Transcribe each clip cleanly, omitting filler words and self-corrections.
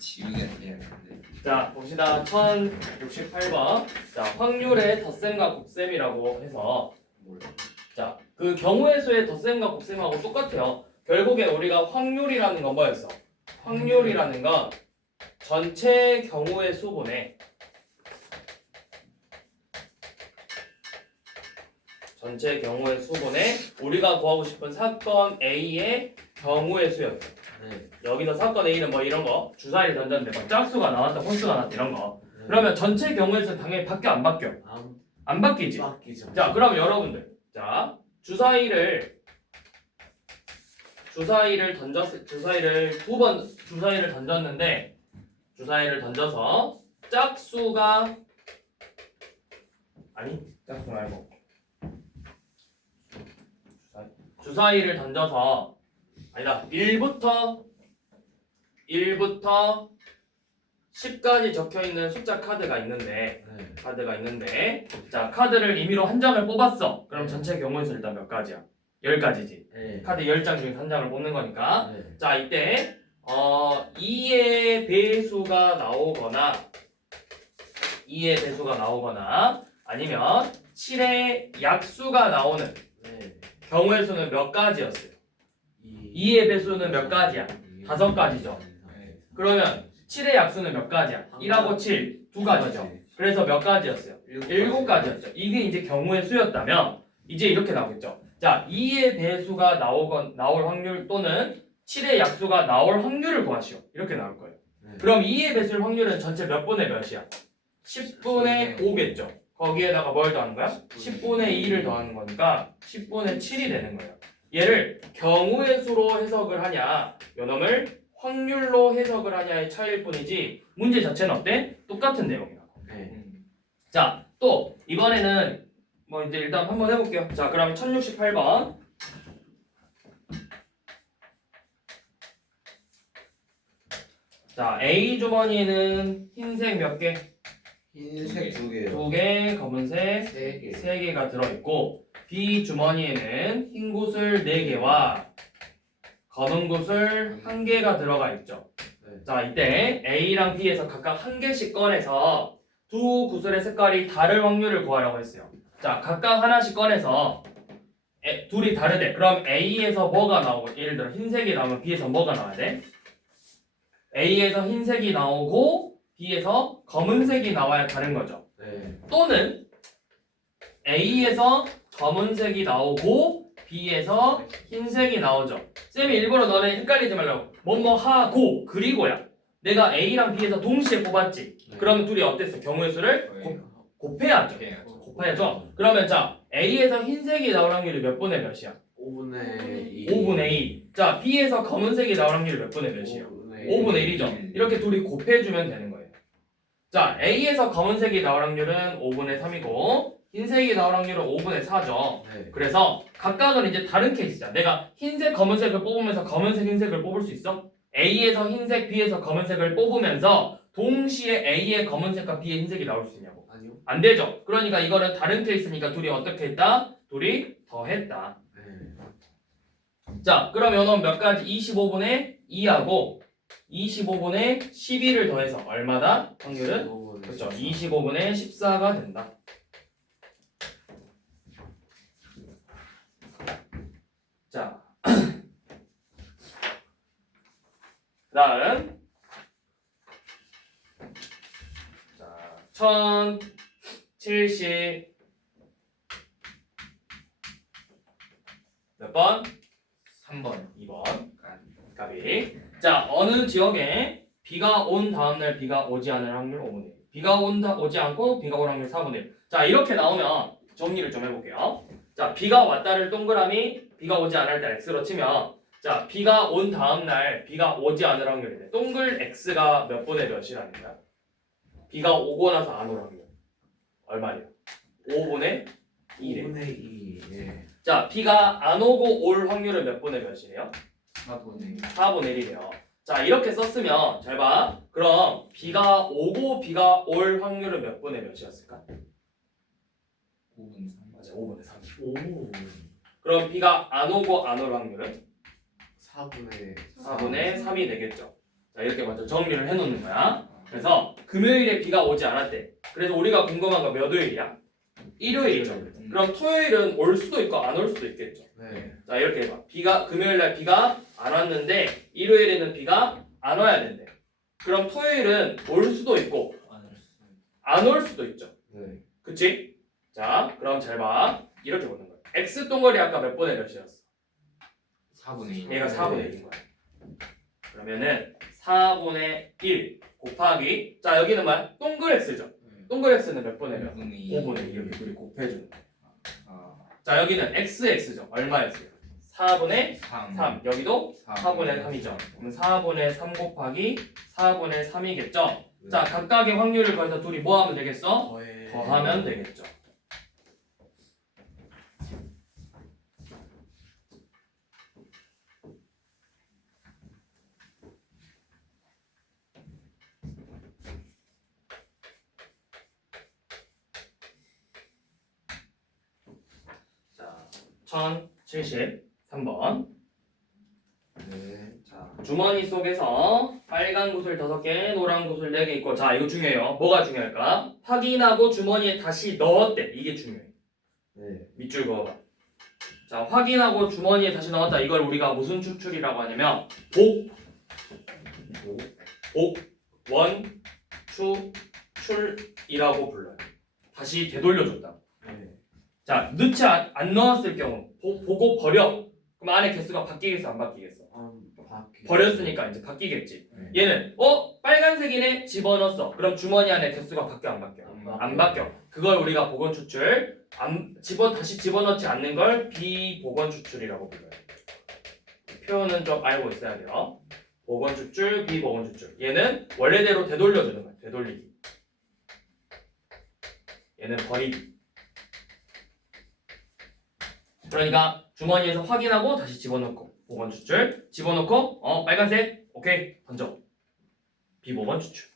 지우개 아니야. 자 봅시다. 1068번. 자 확률의 덧셈과 곱셈이라고 해서 자 그 경우의 수의 덧셈과 곱셈하고 똑같아요. 결국에 우리가 확률이라는 건 뭐였어? 확률이라는 건 전체 경우의 수분에 전체 경우의 수분에 우리가 구하고 싶은 사건 A의 경우의 수였어. 여기서 사건 A는 뭐 이런 거 주사위를 던졌는데 막 짝수가 나왔다 홀수가 나왔다 이런 거. 그러면 전체 경우의 수는 당연히 바뀌어 안 바뀌어? 안 바뀌지. 바뀌죠. 자 그럼 여러분들 자 주사위를 두 번 주사위를 던졌는데 주사위를 던져서 짝수가 아니 짝수 말고 주사위를 던져서 아니다 1부터 10까지 적혀있는 숫자 카드가 있는데 자 카드를 임의로 한 장을 뽑았어. 그럼 전체 경우의 수 일단 몇 가지야? 10가지지. 카드 10장 중에 한 장을 뽑는 거니까 자 이때 2의 배수가 나오거나 아니면 7의 약수가 나오는 경우의 수는 몇 가지였어요? 2의 배수는 몇 가지야? 5가지죠. 그러면 7의 약수는 몇 가지야? 1하고 7, 2가지죠. 그래서 몇 가지였어요? 7가지였죠. 이게 이제 경우의 수였다면 이제 이렇게 나오겠죠. 자, 2의 배수가 나올 확률 또는 7의 약수가 나올 확률을 구하시오. 이렇게 나올 거예요. 그럼 2의 배수의 확률은 전체 몇 분의 몇이야? 10분의 5겠죠. 거기에다가 뭘 더하는 거야? 10분의 2를 더하는 거니까 10분의 7이 되는 거예요. 얘를 경우의 수로 해석을 하냐, 요놈을 확률로 해석을 하냐의 차이일 뿐이지 문제 자체는 어때? 똑같은 내용이라고. 자, 또 이번에는 뭐 이제 일단 한번 해볼게요. 자, 그럼 1068번. 자, A 주머니에는 흰색 몇 개? 흰색 2개요. 2개, 검은색 3개. 3개가 들어있고 B 주머니에는 흰 구슬 4개와 검은 구슬 1개가 들어가 있죠. 자, 이때 A랑 B에서 각각 1개씩 꺼내서 두 구슬의 색깔이 다를 확률을 구하라고 했어요. 자, 각각 하나씩 꺼내서 둘이 다르대. 그럼 A에서 뭐가 나오고, 예를 들어 흰색이 나오면 B에서 뭐가 나와야 돼? A에서 흰색이 나오고 B에서 검은색이 나와야 다른 거죠. 또는 A에서 검은색이 나오고 B에서 흰색이 나오죠. 쌤이 일부러 너네 헷갈리지 말라고 뭐뭐 하고 그리고야. 내가 A랑 B에서 동시에 뽑았지. 그러면 둘이 어땠어? 경우의 수를 곱해야죠. 곱해야죠. 그러면 자 A에서 흰색이 나올 확률이 몇 분의 몇이야? 5분의 2. 5분의 2. 자 B에서 검은색이 나올 확률이 몇 분의 몇이야? 5분의 1이죠. 이렇게 둘이 곱해주면 되는 거예요. 자 A에서 검은색이 나올 확률은 5분의 3이고 흰색이 나올 확률은 5분의 4죠. 그래서 각각은 이제 다른 케이스야. 내가 흰색, 검은색을 뽑으면서 검은색, 흰색을 뽑을 수 있어? A에서 흰색, B에서 검은색을 뽑으면서 동시에 A의 검은색과 B의 흰색이 나올 수 있냐고. 아니요. 안 되죠. 그러니까 이거는 다른 케이스니까 둘이 어떻게 했다? 둘이 더했다. 자, 그럼 요놈 몇 가지? 25분의 2하고 25분의 12를 더해서 얼마다? 확률은? 그렇죠. 25분의 14가 된다. 자, 그다음 자, 1070 몇 번? 3번, 2번. 가비. 자, 어느 지역에 비가 온 다음날 비가 오지 않을 확률 5분의 1. 비가 오지 않고 비가 올 확률 4분의 1. 자, 이렇게 나오면 정리를 좀 해볼게요. 자, 비가 왔다를 동그라미, 비가 오지 않을 때 x로 치면 자, 비가 온 다음날 비가 오지 않을 확률이래. 동글 x가 몇 분의 몇이라는 거야? 비가 오고 나서 안 올 확률. 얼마예요? 5분의 2래. 5분의 2. 자, 비가 안 오고 올 확률은 몇 분의 몇이래요? 4분의 4분의 1이래요. 자, 이렇게 썼으면 잘 봐. 그럼 비가 오고 비가 올 확률은 몇 분의 몇이었을까? 5분의 3. 맞아, 5분의 3. 오. 그럼 비가 안 오고 안 올 확률은 4분의 4분의 3이 되겠죠. 자, 자 이렇게 먼저 정리를 해놓는 거야. 그래서 금요일에 비가 오지 않았대. 그래서 우리가 궁금한 거 몇 요일이야? 일요일이죠. 그럼 토요일은 올 수도 있고 안 올 수도 있겠죠. 네. 자 이렇게 해봐. 금요일날 비가 안 왔는데 일요일에는 비가 안 와야 된대. 그럼 토요일은 올 수도 있고 안 올 수도 있죠. 네. 그치? 자 그럼 잘 봐. 이렇게 보는 거야. x 동거리 아까 몇 분의 몇이었어? 4분의 1. 얘가 4분의 1인 거야. 그러면은 4분의 1 곱하기 자 여기는 뭐야? 동글 x죠. 동글 x는 몇 분의 몇? 5분의 2. 5분의 2 이렇게 둘이 곱해주는 거야. 아, 자 여기는 xx죠. 얼마였어요? 4분의 3. 3 여기도 4분의 3이죠. 그럼 4분의 3 곱하기 4분의 3이겠죠. 자 각각의 확률을 구해서 둘이 뭐 하면 되겠어? 더하면 되겠죠. 자 1073번 네. 자, 주머니 속에서 빨간 구슬 5개, 노란 구슬 4개 있고 자 이거 중요해요. 뭐가 중요할까? 확인하고 주머니에 다시 넣었대. 이게 중요해. 네. 밑줄 그어봐. 자 확인하고 주머니에 다시 넣었다. 이걸 우리가 무슨 추출이라고 하냐면 원추출이라고 불러요. 다시 되돌려줬다. 네. 자 넣지 안 넣었을 경우 보고 버려. 그럼 안에 개수가 바뀌겠어 안 바뀌겠어? 버렸으니까 이제 바뀌겠지. 네. 얘는 빨간색이네 집어넣었어. 그럼 주머니 안에 개수가 바뀌어 안 바뀌어? 안 바뀌어. 그걸 우리가 복원 추출 다시 집어넣지 않는 걸 비복원 추출이라고 불러요. 표현은 좀 알고 있어야 돼요. 복원 추출, 비복원 추출. 얘는 원래대로 되돌려주는 거야. 되돌리기. 얘는 버리기. 그러니까 주머니에서 확인하고 다시 집어넣고 복원 추출 집어넣고 빨간색 오케이 던져 비복원 추출.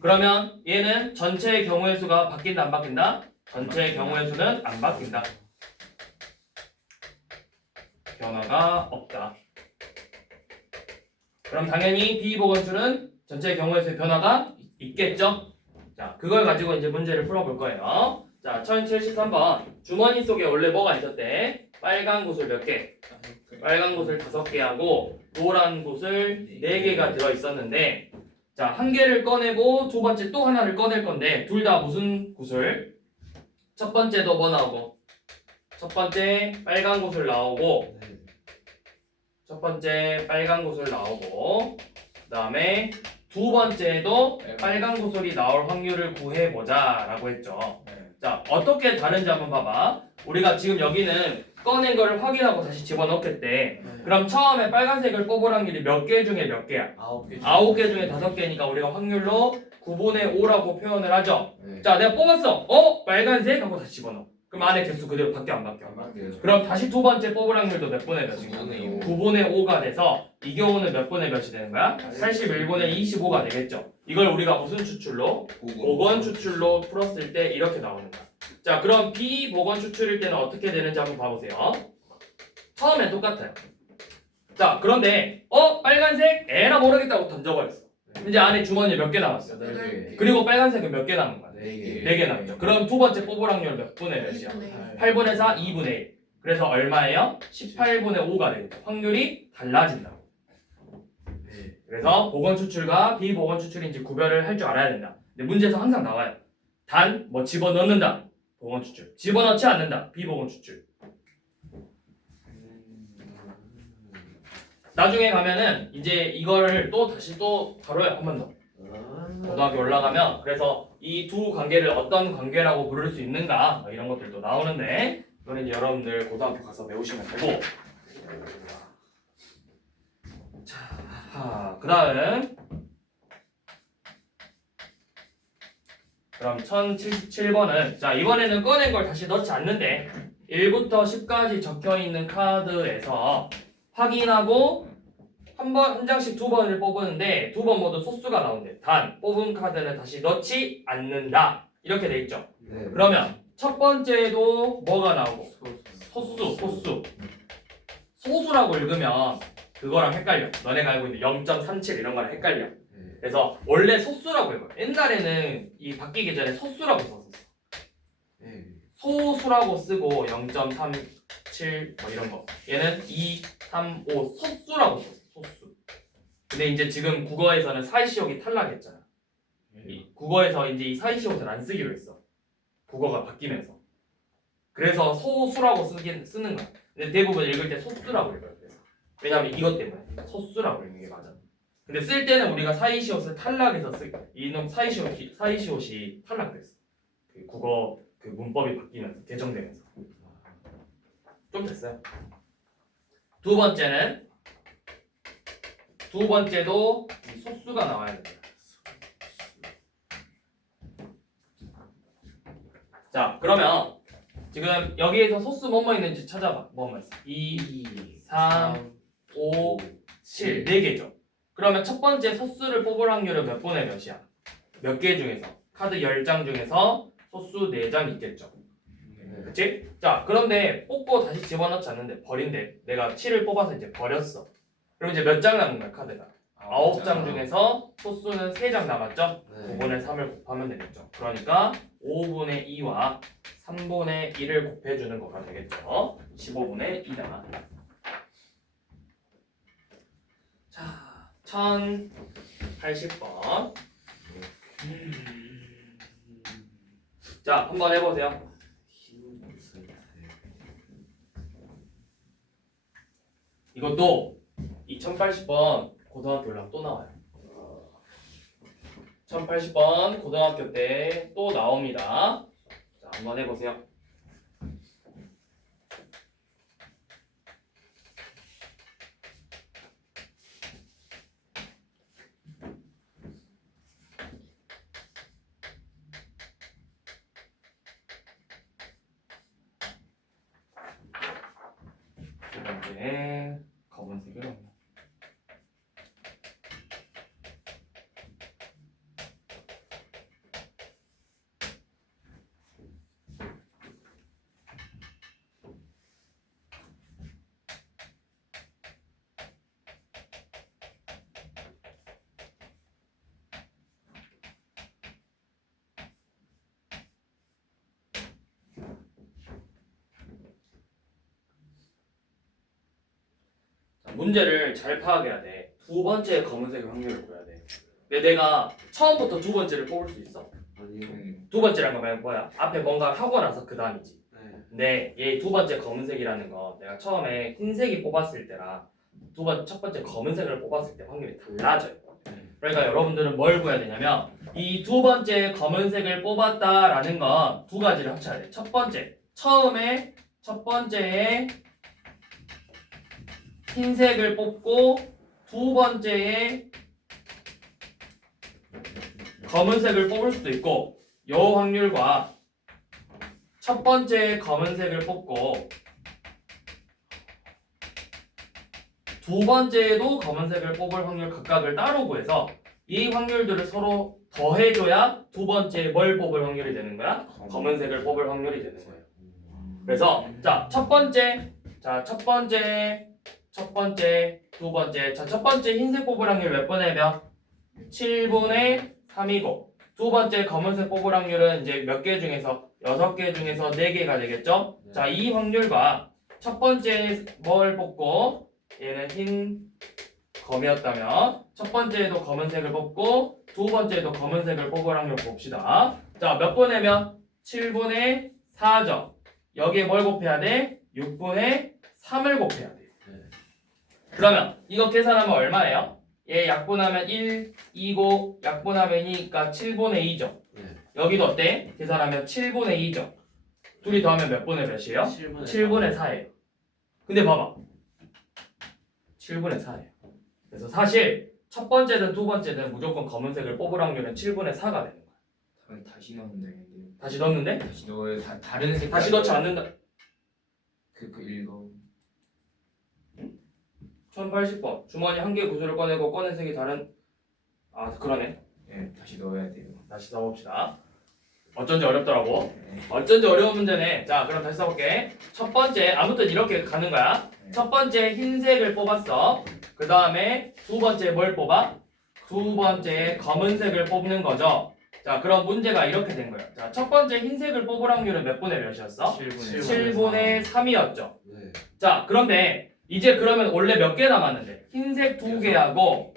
그러면 얘는 전체의 경우의 수가 바뀐다 안 바뀐다? 전체의 경우의 수는 안 바뀐다. 변화가 없다. 그럼 당연히 비복원수는 전체의 경우의 수의 변화가 있겠죠? 자 그걸 가지고 이제 문제를 풀어볼 거예요. 자 1073번 주머니 속에 원래 뭐가 있었대? 빨간 구슬 몇 개? 빨간 구슬 5개하고 노란 구슬 4개가 들어있었는데 자 한 개를 꺼내고 두 번째 또 하나를 꺼낼 건데 둘 다 무슨 구슬? 첫 번째도 뭐 나오고 첫 번째 빨간 구슬 나오고 첫 번째 빨간 구슬 나오고 그 다음에 두 번째도 빨간 구슬이 나올 확률을 구해보자 라고 했죠. 자 어떻게 다른지 한번 봐봐. 우리가 지금 여기는 꺼낸 거를 확인하고 다시 집어넣겠대. 그럼 처음에 빨간색을 뽑을 확률이 몇 개 중에 몇 개야? 9개. 9개 중에 5개니까 우리가 확률로 9분의 5라고 표현을 하죠. 네. 자 내가 뽑았어. 빨간색 하고 다시 집어넣어. 그럼 안에 개수 그대로 바뀌어 안 바뀌어? 안 바뀌어요. 그럼 다시 두 번째 뽑을 확률도 몇 분의 몇인가? 9분의 5. 9분의 5가 돼서 이 경우는 몇 분의 몇이 되는 거야? 81분의 25가 되겠죠. 이걸 우리가 무슨 추출로? 복원 추출로 풀었을 때 이렇게 나오는 거야. 자 그럼 비복원 추출일 때는 어떻게 되는지 한번 봐보세요. 처음엔 똑같아요. 자 그런데 빨간색 에라 모르겠다고 던져버렸어. 이제 안에 주머니에 몇 개 남았어? 8개. 그리고 빨간색은 몇 개 남은 거야? 4개. 4개 남죠. 그럼 두 번째 뽑을 확률 몇 분의 몇이야? 8분의 4, 2분의 1. 그래서 얼마예요? 18분의 5가 되겠죠. 확률이 달라진다고. 네. 그래서 복원 추출과 비복원 추출인지 구별을 할 줄 알아야 된다. 근데 문제에서 항상 나와요. 단 뭐 집어넣는다. 복원 추출. 집어넣지 않는다. 비복원 추출. 나중에 가면은 이제 이거를 또 다시 또 다뤄요. 한 번 더. 고등학교 올라가면 그래서 이 두 관계를 어떤 관계라고 부를 수 있는가 뭐 이런 것들도 나오는데 이거는 이제 여러분들 고등학교 가서 배우시면 되고. 자, 그다음 그럼 1077번은 자 이번에는 꺼낸 걸 다시 넣지 않는데 1부터 10까지 적혀있는 카드에서 확인하고 한 장씩 두 번을 뽑았는데 두 번 모두 소수가 나온대. 단 뽑은 카드는 다시 넣지 않는다. 이렇게 돼 있죠. 네. 그러면 첫 번째도 뭐가 나오고? 소수라고 읽으면 그거랑 헷갈려. 너네가 알고 있는 0.37 이런 거랑 헷갈려. 네. 그래서 원래 소수라고 해요. 옛날에는 이 바뀌기 전에 소수라고 썼었어. 네. 소수라고 쓰고 0.37 뭐 이런 거. 얘는 2, 3, 5 소수라고 썼어. 소수. 근데 이제 지금 국어에서는 사이시옥이 탈락했잖아. 이 국어에서 이제 이 사이시옷을 안 쓰기로 했어. 국어가 바뀌면서. 그래서 소수라고 쓰는 거야. 근데 대부분 읽을 때 소수라고 읽어요. 그래서. 왜냐면 이것 때문에 소수라고 읽는 게 맞아. 근데 쓸 때는 우리가 사이시옷을 탈락해서 이놈 사이시옷이 탈락됐어. 그 국어 그 문법이 바뀌면서 개정되면서 좀 됐어요. 두 번째도 이 소수가 나와야 됩니다. 자, 그러면 지금 여기에서 소수 뭐뭐 있는지 찾아봐. 뭐뭐 있어? 2, 3, 5, 7. 4개죠. 그러면 첫 번째 소수를 뽑을 확률은 몇 분의 몇이야? 몇 개 중에서? 카드 10장 중에서 소수 4장 있겠죠. 그치? 자, 그런데 뽑고 다시 집어넣지 않는데 버린대. 내가 7을 뽑아서 이제 버렸어. 그럼 이제 몇 장 남은 거야, 카드가? 9장 중에서 소수는 3장 남았죠? 네. 5분의 3을 곱하면 되겠죠. 그러니까 5분의 2와 3분의 1을 곱해주는 거가 되겠죠. 15분의 2다. 자, 1080번. 자, 한번 해보세요. 이것도 2080번 고등학교 연락 또 나와요. 1080번 고등학교 때 또 나옵니다. 자, 한번 해보세요. 두 번째 검은색으로. 문제를 잘 파악해야 돼. 두 번째 검은색 확률을 구해야 돼. 근데 내가 처음부터 두 번째를 뽑을 수 있어. 아니요. 두 번째란 거 말고 뭐야? 앞에 뭔가 하고 나서 그 다음이지. 네. 근데 얘 두 번째 검은색이라는 거 내가 처음에 흰색이 뽑았을 때랑 첫 번째 검은색을 뽑았을 때 확률이 달라져요. 그러니까 여러분들은 뭘 구해야 되냐면 이 두 번째 검은색을 뽑았다라는 건 두 가지를 합쳐야 돼. 첫 번째에 흰색을 뽑고 두 번째에 검은색을 뽑을 수도 있고 요 확률과 첫 번째 검은색을 뽑고 두 번째에도 검은색을 뽑을 확률 각각을 따로 구해서 이 확률들을 서로 더해줘야 두 번째에 뭘 뽑을 확률이 되는 거야? 검은색을 뽑을 확률이 되는 거예요. 그래서 자, 첫 번째, 두 번째. 자, 첫 번째 흰색 뽑을 확률 몇 분의 몇? 7분의 3이고 두 번째 검은색 뽑을 확률은 이제 몇 개 중에서 6개 중에서 4개가 되겠죠? 네. 자, 이 확률과 첫 번째 뭘 뽑고 얘는 흰 검이었다면 첫 번째에도 검은색을 뽑고 두 번째에도 검은색을 뽑을 확률 봅시다. 자, 몇 분의 몇? 7분의 4죠. 여기에 뭘 곱해야 돼? 6분의 3을 곱해야 돼. 그러면 이거 계산하면 얼마예요? 얘 약분하면 1, 2고 약분하면 2니까 7분의 2죠. 네. 여기도 어때? 계산하면 7분의 2죠. 둘이 더하면 몇 분의 몇이에요? 7분의 4예요. 근데 봐봐. 7분의 4예요. 그래서 사실 첫 번째든 두 번째든 무조건 검은색을 뽑을 확률은 7분의 4가 되는 거야. 다시 넣으면 되겠는데. 다시 넣었는데? 다시 넣어야 다른 색깔. 다시 넣지 않는다. 그 읽어. 1080번. 주머니 한 개 구슬을 꺼내고 꺼낸 색이 다른. 아, 그러네. 예, 다시 넣어야 돼요. 다시 넣어봅시다. 어쩐지 어렵더라고. 네. 어쩐지 어려운 문제네. 자, 그럼 다시 써볼게. 첫 번째, 아무튼 이렇게 가는 거야. 네. 첫 번째 흰색을 뽑았어. 그 다음에 두 번째 뭘 뽑아? 두 번째 검은색을 뽑는 거죠. 자, 그럼 문제가 이렇게 된 거예요. 자, 첫 번째 흰색을 뽑을 확률은 몇 분의 몇이었어? 7분의 3이었죠. 네. 자, 그런데 이제 그러면 원래 몇 개 남았는데? 흰색 2개하고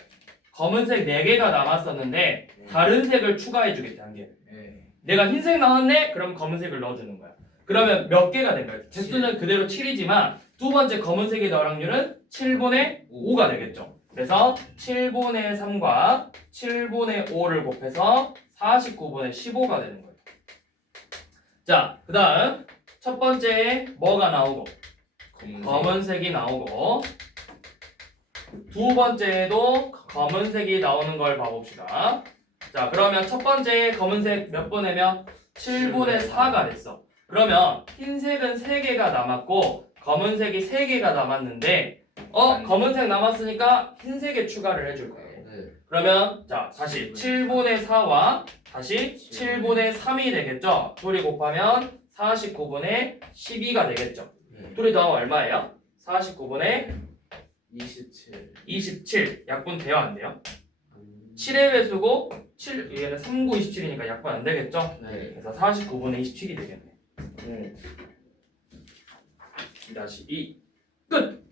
검은색 4개가 남았었는데 다른 색을 추가해 주겠다, 한 개. 네. 내가 흰색 나왔네? 그럼 검은색을 넣어주는 거야. 그러면 몇 개가 된 거야? 개수는 그대로 7이지만 두 번째 검은색이 나올 확률은 7분의 5가 되겠죠. 그래서 7분의 3과 7분의 5를 곱해서 49분의 15가 되는 거예요. 자, 그 다음 첫 번째 뭐가 나오고 검은색이 나오고 두 번째도 검은색이 나오는 걸 봐봅시다. 자, 그러면 첫 번째 검은색 몇 분의 몇? 7분의 4가 됐어. 그러면 흰색은 3개가 남았고 검은색이 3개가 남았는데 검은색 남았으니까 흰색에 추가를 해줄 거예요. 네. 그러면 자, 다시 7분의 4와 다시 7분의 3이 되겠죠? 둘이 곱하면 49분의 12가 되겠죠. 네. 둘이 더하면 얼마예요? 49분의 27. 27. 약분 돼요, 안 돼요? 7의 배수고 7, 얘는 3, 9, 27이니까 약분 안 되겠죠? 네. 그래서 49분의 27이 되겠네. 네. 2-2 끝!